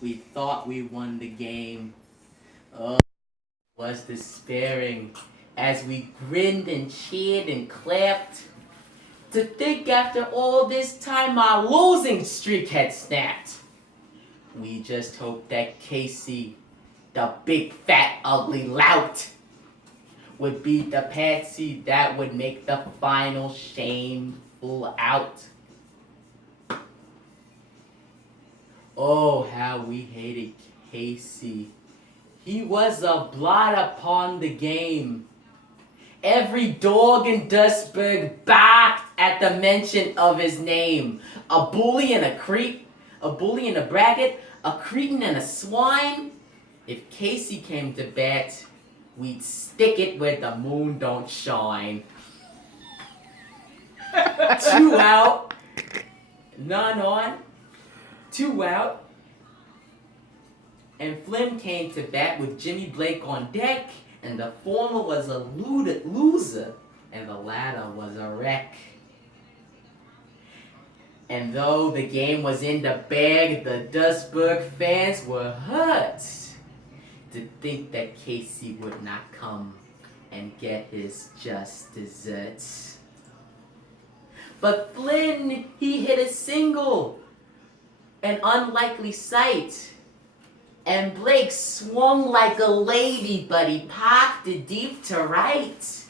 We thought we won the game. Oh, was despairing as we grinned and cheered and clapped. To think after all this time our losing streak had snapped. We just hoped that Casey, the big fat ugly lout, would beat the patsy that would make the final shameful out. Oh, how we hated Casey. He was a blot upon the game. Every dog in Dustburg barked at the mention of his name. A bully and a creep, a bully and a braggart, a cretin and a swine. If Casey came to bat, we'd stick it where the moon don't shine. 2 out, none on, 2 out. And Flynn came to bat with Jimmy Blake on deck, and the former was a loser, and the latter was a wreck. And though the game was in the bag, the Dustburg fans were hurt to think that Casey would not come and get his just desserts. But Flynn, he hit a single, an unlikely sight. And Blake swung like a lady, but he parked it deep to right.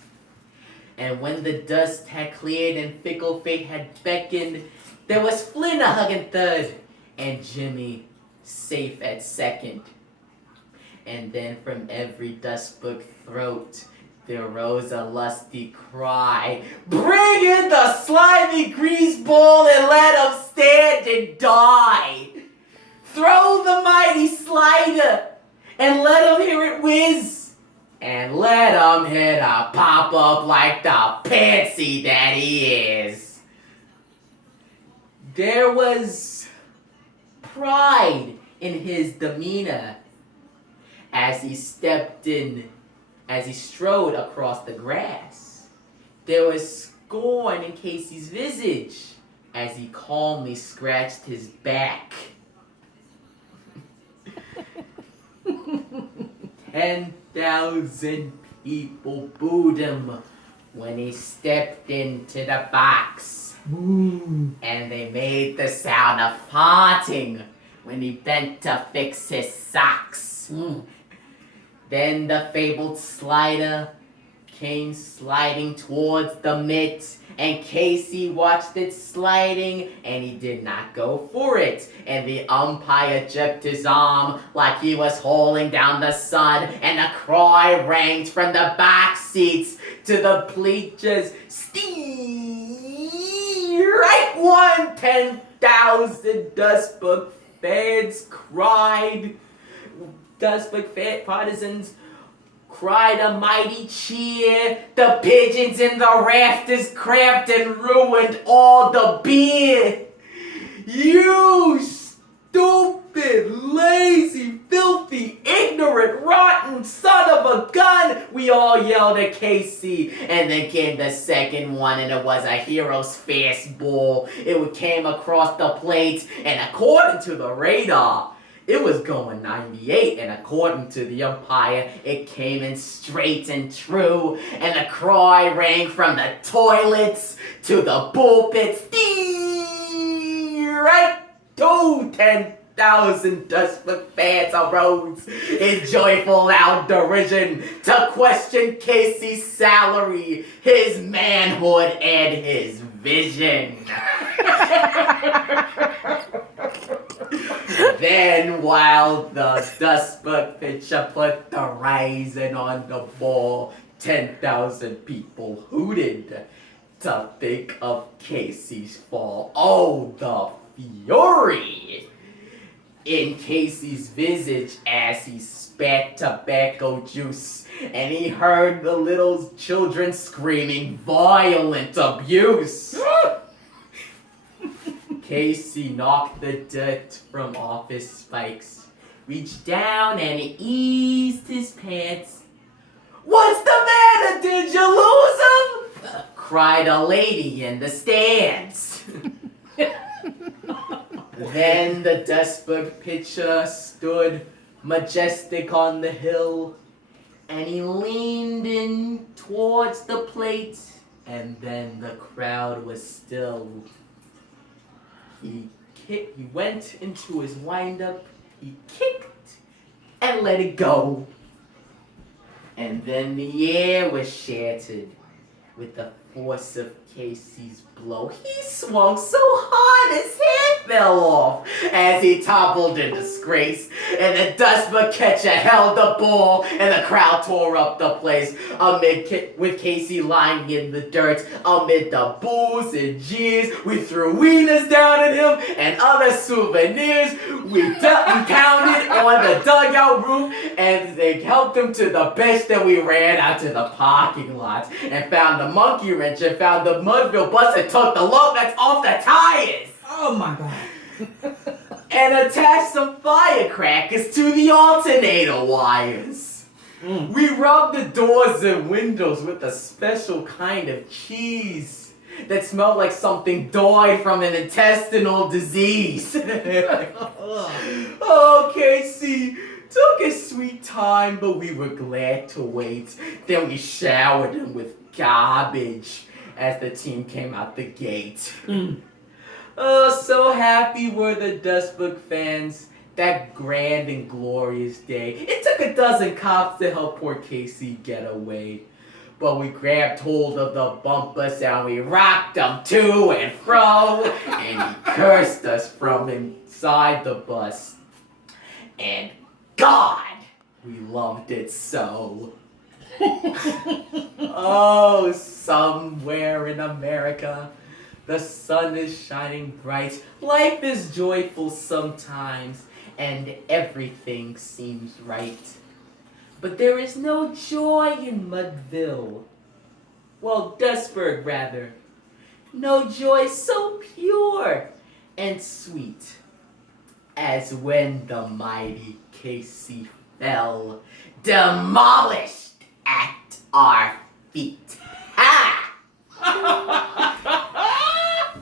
And when the dust had cleared and fickle fate had beckoned, there was Flynn a hugging third, and Jimmy safe at second. And then from every Dustburg throat, there rose a lusty cry. Bring in the slimy grease ball and let him stand and die. Throw the mighty slider and let him hear it whiz. And let him hit a pop-up like the pansy that he is. There was pride in his demeanor as he strode across the grass. There was scorn in Casey's visage as he calmly scratched his back. 10,000 people booed him when he stepped into the box. And they made the sound of farting when he bent to fix his socks. Then the fabled slider came sliding towards the mitt, and Casey watched it sliding, and he did not go for it. And the umpire jerked his arm like he was holding down the sun, and a cry rang from the box seats to the bleachers. Strike one! 10,000 Dustburg fans cried. Dustburg partisans cried a mighty cheer. The pigeons in the rafters cramped and ruined all the beer. You stupid, lazy, filthy, ignorant, rotten son of a gun! We all yelled at Casey. And then came the second one, and it was a hero's fastball. It came across the plate, and according to the radar, it was going 98, and according to the umpire, it came in straight and true, and the cry rang from the toilets to the pulpits. Right to 10,000 Dustburg fans arose in joyful loud derision to question Casey's salary, his manhood, and his vision. Then, while the Dustburg pitcher put the raisin on the ball, 10,000 people hooted to think of Casey's fall. Oh, the fury in Casey's visage as he spat tobacco juice, and he heard the little children screaming violent abuse. Casey knocked the dirt from off his spikes, reached down and eased his pants. What's the matter? Did you lose him? Cried a lady in the stands. Then the Duisburg pitcher stood majestic on the hill, and he leaned in towards the plate, and then the crowd was still. He went into his windup, he kicked, and let it go. And then the air was shattered with the force of Casey's blow. He swung so hard his head fell off as he toppled in disgrace. And the Duisburg catcher held the ball, and the crowd tore up the place with Casey lying in the dirt. Amid the boos and jeers, we threw wieners down at him and other souvenirs. We pounded on the dugout roof, and they helped him to the bench. Then we ran out to the parking lot and found the monkey wrench and found the Mudville bus and took the lug nuts off the tires. Oh my God. And attached some firecrackers to the alternator wires. We rubbed the doors and windows with a special kind of cheese that smelled like something died from an intestinal disease. Oh, Casey took a sweet time, but we were glad to wait. Then we showered him with garbage as the team came out the gate. Oh, so happy were the Duisburg fans that grand and glorious day. It took a dozen cops to help poor Casey get away. But we grabbed hold of the bumpers and we rocked him to and fro, and he cursed us from inside the bus. And God, we loved it so. Oh, somewhere in America, the sun is shining bright. Life is joyful sometimes, and everything seems right. But there is no joy in Mudville. Well, Duisburg, rather. No joy so pure and sweet as when the mighty Casey fell, demolished at our feet.